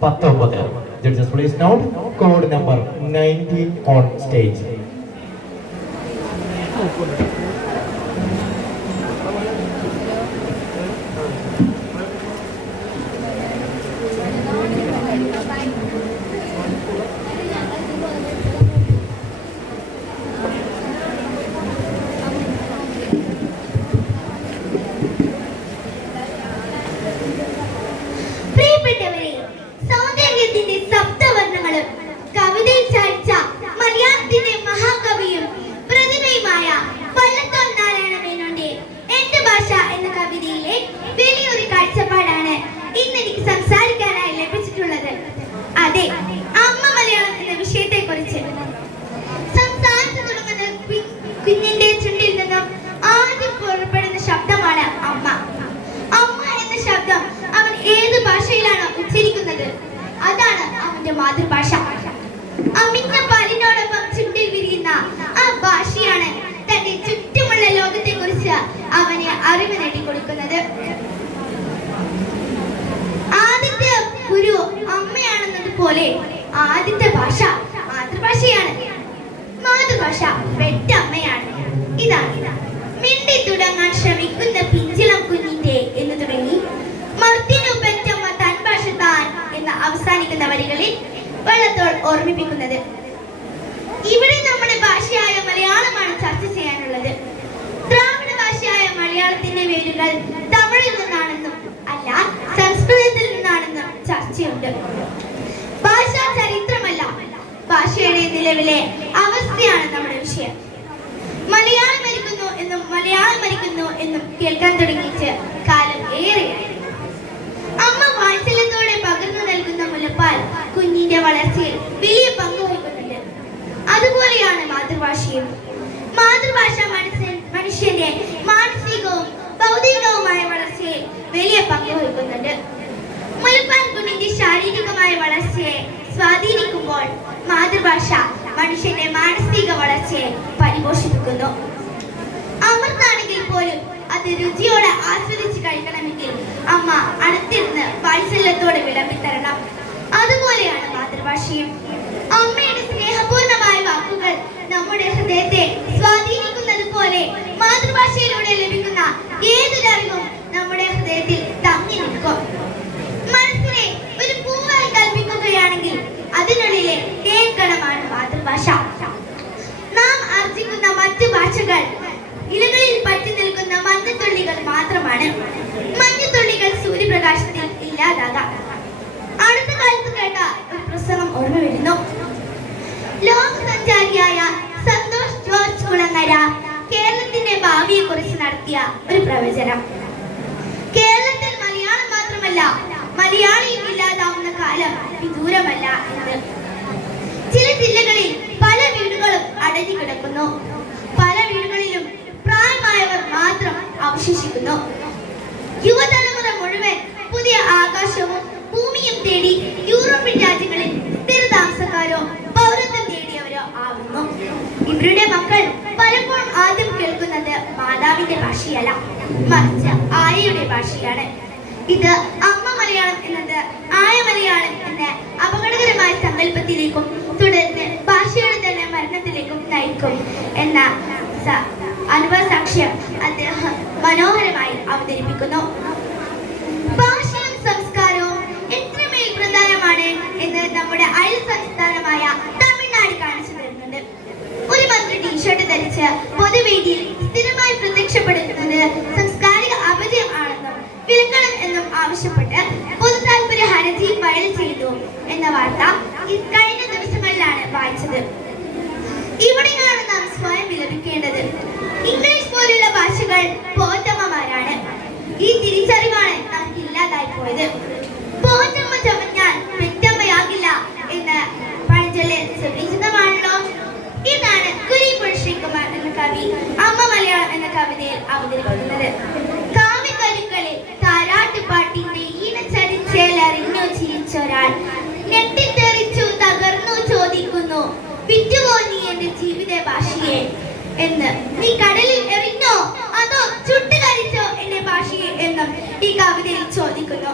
19. Judges, please note code number 19 on stage. മാതൃഭാഷ അമിഞ്ഞ പാലിനോടൊപ്പം ചുണ്ടിൽ വിരിയുന്ന ആ ഭാഷയാണ് തന്റെ ചുറ്റുമുള്ള ലോകത്തെ കുറിച്ച് അവന് അറിവ് നേടിക്കൊടുക്കുന്നത്. ആദ്യത്തെ ഗുരു അമ്മയാണെന്നതുപോലെ ആദ്യത്തെ ഭാഷ മാതൃഭാഷയാണ്. മാതൃഭാഷ പെറ്റമ്മയാണ്. ഇതാണ് മിണ്ടി തുടങ്ങാൻ ശ്രമിക്കുന്ന പിഞ്ചിളം കുഞ്ഞിന്റെ എന്ന് തുടങ്ങി മർത്തിനു പെറ്റമ്മ തൻ ഭാഷ താൻ എന്ന് അവസാനിക്കുന്ന വരികളിൽ വള്ളത്തോൾ ഓർമ്മിപ്പിക്കുന്നത്. ഇവിടെ നമ്മുടെ ഭാഷയായ മലയാളമാണ് ചർച്ച ചെയ്യാനുള്ളത്. ദ്രാവിഡ ഭാഷയായ മലയാളത്തിന്റെ വേരുകൾ തമിഴിൽ നിന്നാണെന്നും അല്ല സംസ്കൃതത്തിൽ നിന്നാണെന്നും ചർച്ചയുണ്ട്. ഭാഷ ചരിത്രമല്ല, ഭാഷയുടെ നിലവിലെ അവസ്ഥയാണ് നമ്മുടെ വിഷയം. മലയാളം മരിക്കുന്നു എന്നും കേൾക്കാൻ തുടങ്ങിയിട്ട് കാലം ഏറെയായി. അമ്മ വാത്സല്യത്തോടെ പകർന്നു നൽകുന്ന മുലപ്പാൽ കുഞ്ഞിന്റെ വളർച്ചയിൽ വലിയ പങ്ക് വഹിക്കുന്നുണ്ട്. അതുപോലെയാണ് മാതൃഭാഷയും. മാതൃഭാഷ മനുഷ്യന്റെ മാനസികവും ഭൗതികവുമായ വളർച്ചയിൽ വലിയ പങ്ക് വഹിക്കുന്നുണ്ട്. മുലപ്പാൽ കുഞ്ഞിന്റെ ശാരീരികമായ വളർച്ചയെ സ്വാധീനിക്കുമ്പോൾ മാതൃഭാഷ മനുഷ്യന്റെ മാനസിക വളർച്ചയെ പരിപോഷിപ്പിക്കുന്നു. അമൃതാണെങ്കിൽ പോലും അത് രുചിയോടെ ആസ്വദിച്ച് കഴിക്കണമെങ്കിൽ അമ്മ അടുത്തിരുന്ന് വാത്സല്യത്തോടെ വിളമ്പിത്തരണം. അതുപോലെയാണ് മാതൃഭാഷയും. അമ്മയുടെ സ്നേഹപൂർണമായ വാക്കുകൾ നമ്മുടെ ഹൃദയത്തെ സ്വാധീനിക്കുന്നത് പോലെ മാതൃഭാഷയിലൂടെ ലഭിക്കുന്ന ഏതൊരറിവും നമ്മുടെ ഹൃദയത്തിൽ തങ്ങി നിൽക്കും. മനസ്സിനെ ഒരു പൂവായി കൽപ്പിക്കുകയാണെങ്കിൽ അതിനുള്ളിലെ തേൻകണമാണ് മാതൃഭാഷ. നാം ആർജിക്കുന്ന മറ്റു ഭാഷകൾ ഇലകളിൽ പറ്റി നിൽക്കുന്ന മഞ്ഞത്തുള്ളികൾ മാത്രമാണ്. മഞ്ഞത്തുള്ളികൾ സൂര്യപ്രകാശത്തിൽ ഇല്ലാതാകാം. അടുത്ത കാലത്ത് കേട്ട ഒരു പ്രസംഗം ഓർമ്മ വരുന്നു. ലോക സഞ്ചാരിയായ സന്തോഷ് ജോർജ് കുളങ്ങര കേരളത്തിന്റെ ഭാവിയെ കുറിച്ച് നടത്തിയ ഒരു പ്രവചനം. കേരളത്തിൽ മലയാളം മാത്രമല്ല മലയാളിയും ഇല്ലാതാവുന്ന കാലം വിദൂരമല്ല എന്ന്. ചില ജില്ലകളിൽ പല വീടുകളും അടഞ്ഞു കിടക്കുന്നു. പല വീടുകളിലും പ്രായമായവർ മാത്രം അവശേഷിക്കുന്നു. യുവതലമുറ മുഴുവൻ പുതിയ ആകാശവും ഭൂമിയും തേടി യൂറോപ്യൻ രാജ്യങ്ങളിൽ സ്ഥിരതാമസക്കാരോ പൗരത്വം നേടിയവരോ ആവുന്നു. ഇവരുടെ മക്കൾ പലപ്പോഴും ആദ്യം കേൾക്കുന്നത് മാതാവിന്റെ ഭാഷയല്ല, മറിച്ച് ആയയുടെ ഭാഷയാണ്. ഇത് അമ്മ മലയാളം എന്നത് ആയ മലയാളം എന്ന അപകടകരമായ സങ്കല്പത്തിലേക്കും തുടർന്ന് ഭാഷയുടെ തന്നെ മരണത്തിലേക്കും നയിക്കും എന്ന അനുഭവ സാക്ഷ്യം അദ്ദേഹം മനോഹരമായി അവതരിപ്പിക്കുന്നു. ഭാഷയും സംസ്കാരവും എത്രമേൽ പ്രധാനമാണ് എന്ന് നമ്മുടെ അയൽ സംസ്ഥാനമായ തമിഴ്നാട് കാണിച്ചു തരുന്നുണ്ട്. ഒരു മന്ത്രി ടീഷർട്ട് ധരിച്ച് പൊതുവേദിയിൽ സ്ഥിരമായി പ്രത്യക്ഷപ്പെടുന്നത് സാംസ്കാരിക അപജയം ആണെന്നും വിലക്കണം എന്നും ആവശ്യപ്പെട്ട് പൊതു താൽപര്യ ഹർജി ഫയൽ ചെയ്തു എന്ന വാർത്ത കഴിഞ്ഞ ദിവസങ്ങളിലാണ് വായിച്ചത്. ഇവിടെയാണ് നാം സ്വയം വിലപിക്കേണ്ടത്. ഇംഗ്ലീഷ് പോലുള്ള ഭാഷകൾ പോറ്റമ്മമാരാണ്. ഈ തിരിച്ചറിവാണ് നമുക്ക് ഇല്ലാതായി പോയത്. പോറ്റമ്മ ചമഞ്ഞാൽ പെറ്റമ്മയാകില്ല എന്ന് പഴഞ്ചൊല്ല് സുപരിചിതമാണല്ലോ. ഇതാണ് കുരിപ്പുഴ ശ്രീകുമാർ എന്ന കവി അമ്മ മലയാളം എന്ന കവിതയിൽ അവതരിപ്പിക്കുന്നത്. കാവ്യകരുക്കളിൽ താരാട്ടുപാട്ടിന്റെ ഈണച്ചരിച്ചേലറിഞ്ഞു ചിരിച്ചൊരാൾ ഞെട്ടിത്തെറിച്ചു തകർന്നു ചോദിക്കുന്നു, വിറ്റുപോ നീ എന്റെ ജീവിത ഭാഷയെ എന്ന്. നീ കടലിൽ എറിഞ്ഞോ അതോ ചുട്ടുകരിച്ചോ എന്റെ ഭാഷയെ എന്നും ഈ കവിതയിൽ ചോദിക്കുന്നു.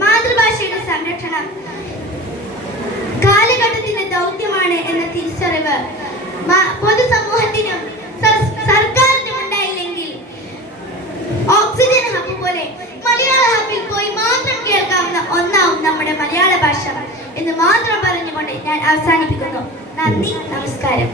മാതൃഭാഷയുടെ സംരക്ഷണം കാലഘട്ടത്തിന്റെ ദൗത്യമാണ് എന്ന തിരിച്ചറിവ് പൊതുസമൂഹത്തിനും സർക്കാരിനും ഉണ്ടായില്ലെങ്കിൽ ഓക്സിജൻ ഹബ് പോലെ മലയാള ഹബിൽ പോയി മാത്രം കേൾക്കാവുന്ന ഒന്നാവും നമ്മുടെ മലയാള ഭാഷ എന്ന് മാത്രം പറഞ്ഞുകൊണ്ട് ഞാൻ അവസാനിപ്പിക്കുന്നു. നന്ദി, നമസ്കാരം.